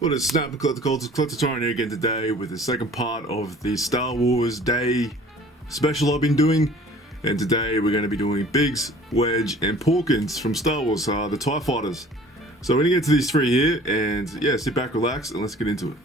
What is Snap and Collector Tyrant here again today with the second part of the Star Wars Day special I've been doing. And today we're going to be doing Biggs, Wedge and Porkins from Star Wars, the TIE Fighters. So we're going to get to these three here and yeah, sit back, relax and let's get into it.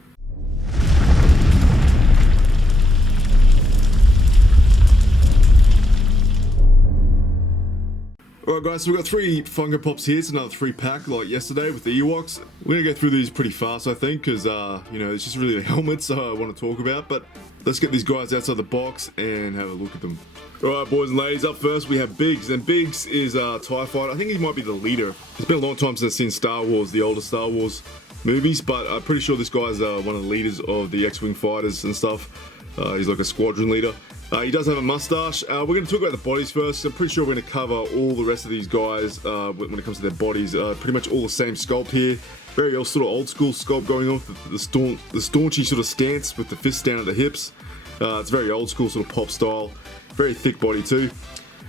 Alright guys, so we've got three Funko Pops here. It's another 3-pack like yesterday with the Ewoks. We're going to go through these pretty fast I think because, you know, it's just really the helmets I want to talk about. But let's get these guys outside the box and have a look at them. Alright boys and ladies, up first we have Biggs. And Biggs is a TIE Fighter. I think he might be the leader. It's been a long time since I've seen Star Wars, the older Star Wars movies. But I'm pretty sure this guy's one of the leaders of the X-Wing fighters and stuff. He's like a squadron leader. He does have a mustache. We're going to talk about the bodies first. I'm pretty sure we're going to cover all the rest of these guys when it comes to their bodies. Pretty much all the same sculpt here. Very sort of old school sculpt going on. The staunchy sort of stance with the fists down at the hips. It's very old school sort of pop style. Very thick body too.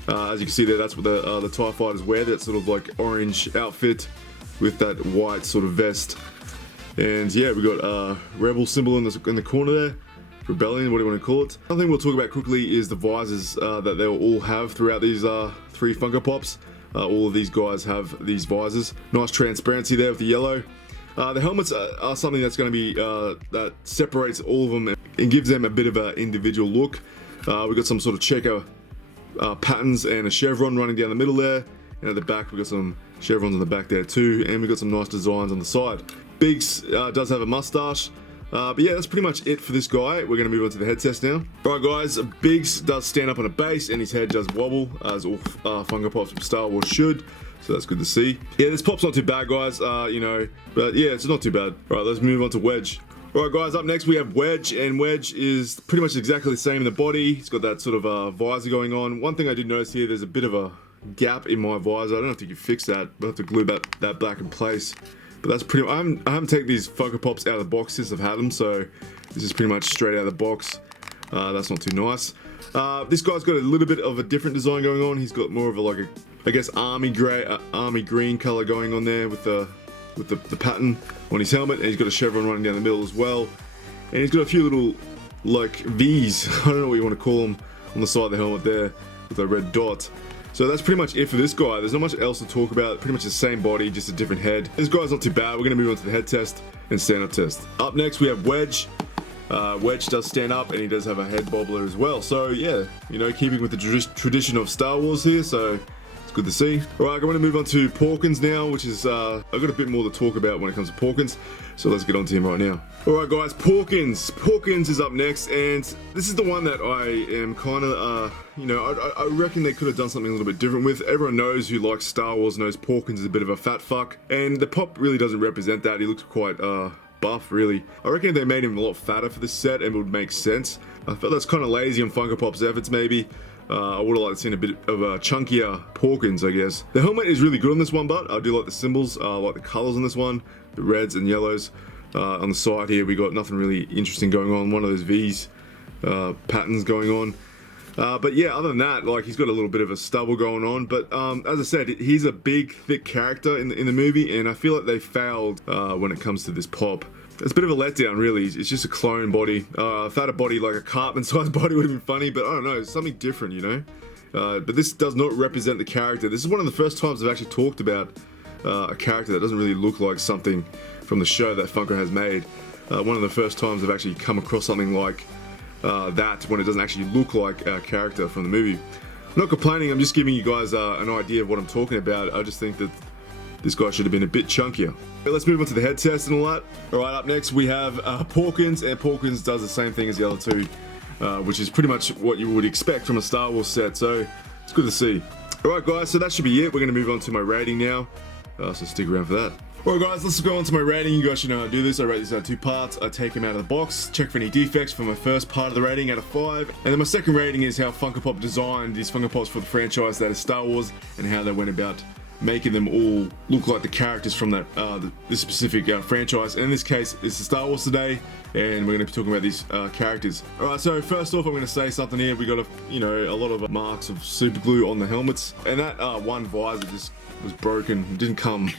As you can see there, that's what the TIE Fighters wear. That sort of like orange outfit with that white sort of vest. And yeah, we got Rebel symbol in the corner there. Rebellion, what do you want to call it? Another thing we'll talk about quickly is the visors that they'll all have throughout these three Funko Pops. All of these guys have these visors. Nice transparency there with the yellow. The helmets are something that's going to be that separates all of them and gives them a bit of an individual look. We've got some sort of checker patterns and a chevron running down the middle there. And at the back we've got some chevrons on the back there too, and we've got some nice designs on the side. Biggs does have a mustache. But yeah, that's pretty much it for this guy. We're going to move on to the head test now. Alright guys, Biggs does stand up on a base and his head does wobble, as all Funko Pops from Star Wars should. So that's good to see. Yeah, this pop's not too bad guys, you know, but yeah, it's not too bad. Alright, let's move on to Wedge. Alright guys, up next we have Wedge, and Wedge is pretty much exactly the same in the body. He's got that sort of visor going on. One thing I did notice here, there's a bit of a gap in my visor. I don't know if you can fix that. I'll have to glue that back in place. But that's pretty. I haven't taken these Funko Pops out of the box since I've had them, so this is pretty much straight out of the box. That's not too nice. This guy's got a little bit of a different design going on. He's got more of a like a, I guess, army green color going on there with the pattern on his helmet, and he's got a chevron running down the middle as well. And he's got a few little like V's. I don't know what you want to call them on the side of the helmet there with a red dot. So that's pretty much it for this guy. There's not much else to talk about. Pretty much the same body, just a different head. This guy's not too bad. We're going to move on to the head test and stand-up test. Up next, we have Wedge. Wedge does stand up, and he does have a head bobbler as well. So yeah, you know, keeping with the tradition of Star Wars here. So it's good to see. All right, I'm going to move on to Porkins now, which is I've got a bit more to talk about when it comes to Porkins. So let's get on to him right now. Alright guys, Porkins. Porkins is up next, and this is the one that I am kind of, you know, I reckon they could have done something a little bit different with. Everyone knows who likes Star Wars knows Porkins is a bit of a fat fuck, and the pop really doesn't represent that. He looks quite buff, really. I reckon if they made him a lot fatter for this set, it would make sense. I felt that's kind of lazy on Funko Pop's efforts, maybe. I would have liked to seen a bit of a chunkier Porkins, I guess. The helmet is really good on this one, but I do like the symbols. I like the colors on this one, the reds and yellows. On the side here, we got nothing really interesting going on. One of those V's patterns going on. But yeah, other than that, like he's got a little bit of a stubble going on. But as I said, he's a big, thick character in the movie, and I feel like they failed when it comes to this pop. It's a bit of a letdown, really. It's just a clone body. Fatter body, like a Cartman-sized body, would have been funny, but I don't know, something different, you know. But this does not represent the character. This is one of the first times I've actually talked about a character that doesn't really look like something from the show that Funko has made. One of the first times I've actually come across something like that when it doesn't actually look like a character from the movie. I'm not complaining, I'm just giving you guys an idea of what I'm talking about. I just think that this guy should have been a bit chunkier. Okay, let's move on to the head test and all that. Alright, up next we have Porkins, and Porkins does the same thing as the other two, which is pretty much what you would expect from a Star Wars set, so it's good to see. Alright guys, so that should be it. We're going to move on to my rating now, so stick around for that. Alright guys, let's go on to my rating. You guys should know how to do this. I rate this out of 2 parts. I take them out of the box, check for any defects for my first part of the rating out of 5. And then my second rating is how Funko Pop designed these Funko Pops for the franchise that is Star Wars, and how they went about making them all look like the characters from that this specific franchise. And in this case, it's the Star Wars today, and we're going to be talking about these characters. Alright, so first off, I'm going to say something here. We got a lot of marks of super glue on the helmets, and that one visor just was broken. It didn't come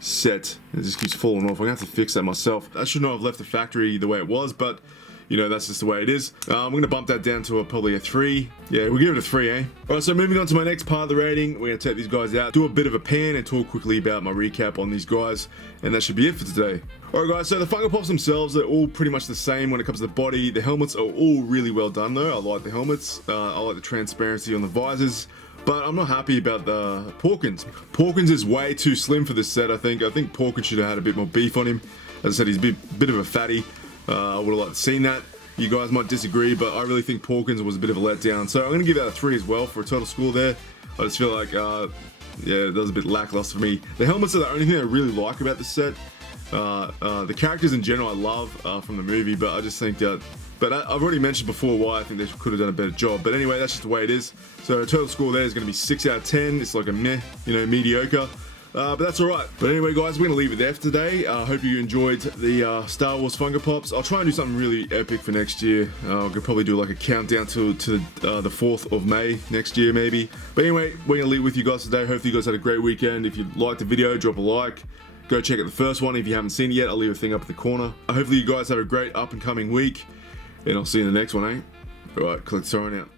set. It just keeps falling off. I'm gonna have to fix that myself. I should not have left the factory the way it was, but you know, that's just the way it is. I'm gonna bump that down to probably a 3. Yeah, we'll give it a 3, eh? Alright, so moving on to my next part of the rating, we're gonna take these guys out, do a bit of a pan, and talk quickly about my recap on these guys, and that should be it for today. Alright guys, so the Funko Pops themselves are all pretty much the same when it comes to the body. The helmets are all really well done though. I like the helmets, I like the transparency on the visors, but I'm not happy about the Porkins. Porkins is way too slim for this set, I think. I think Porkins should have had a bit more beef on him. As I said, he's a bit of a fatty. I would have liked to seen that. You guys might disagree, but I really think Porkins was a bit of a letdown. So I'm going to give that a 3 as well for a total score there. I just feel like, yeah, that was a bit lackluster for me. The helmets are the only thing I really like about this set. The characters in general I love from the movie, but I just think that... But I've already mentioned before why I think they could have done a better job. But anyway, that's just the way it is. So total score there is going to be 6 out of 10. It's like a meh, you know, mediocre. But that's alright. But anyway guys, we're going to leave it there for today. I hope you enjoyed the Star Wars Funko Pops. I'll try and do something really epic for next year. I could probably do like a countdown to the 4th of May next year maybe. But anyway, we're going to leave with you guys today. Hopefully you guys had a great weekend. If you liked the video, drop a like. Go check out the first one if you haven't seen it yet. I'll leave a thing up in the corner. Hopefully you guys have a great up and coming week. And I'll see you in the next one, eh? Alright, click throwing out.